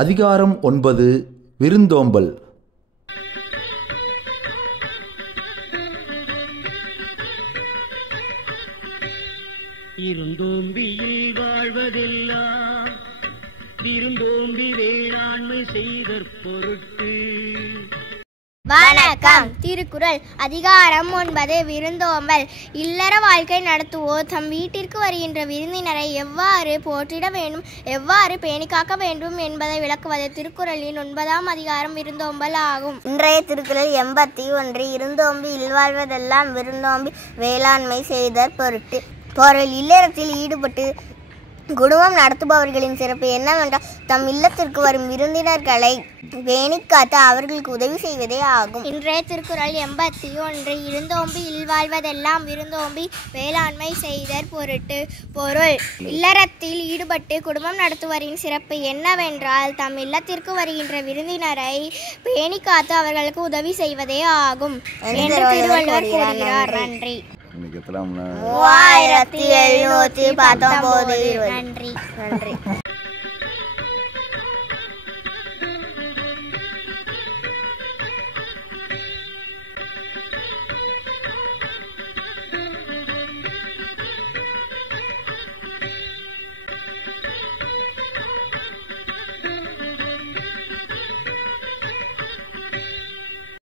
அதிகாரம் 9 விருந்தோம்பல். இருந்தோம்பியில் வாழ்வதெல்லாம் விருந்தோம்பி வேளாண்மை செய்தற் பொருட்டு. வணக்கம். திருக்குறள் அதிகாரம் 9 விருந்தோம்பல். இல்லற வாழ்க்கை நடத்துவோர் தம் வீட்டிற்கு வருகின்ற விருந்தினரை எவ்வாறு போற்றிட வேண்டும், எவ்வாறு பேணி காக்க வேண்டும் என்பதை விளக்குவது திருக்குறளின் 9ஆம் அதிகாரம் விருந்தோம்பல் ஆகும். இன்றைய திருக்குறள் 81 இருந்தோம்பி இல்வாழ்வதெல்லாம் விருந்தோம்பி வேளாண்மை செய்தற் பொருட்டு. பொருள் இல்லறத்தில் ஈடுபட்டு குடும்பம் நடத்துபவர்களின் சிறப்பு என்னவென்றால் தம் இல்லத்திற்கு வரும் விருந்தினர்களை பேணிக்காத்து அவர்களுக்கு உதவி செய்வதே ஆகும். இன்றைய திருக்குறள் 81 இருந்தோம்பி இல்வாழ்வதெல்லாம் விருந்தோம்பி வேளாண்மை செய்தற் பொருட்டு. பொருள் இல்லறத்தில் ஈடுபட்டு குடும்பம் நடத்துவரின் சிறப்பு என்னவென்றால் தம் இல்லத்திற்கு வருகின்ற விருந்தினரை பேணிக்காத்து அவர்களுக்கு உதவி செய்வதே ஆகும் என்று திருவள்ளுவர் கூறுகிறார். நன்றி. 3719. நன்றி.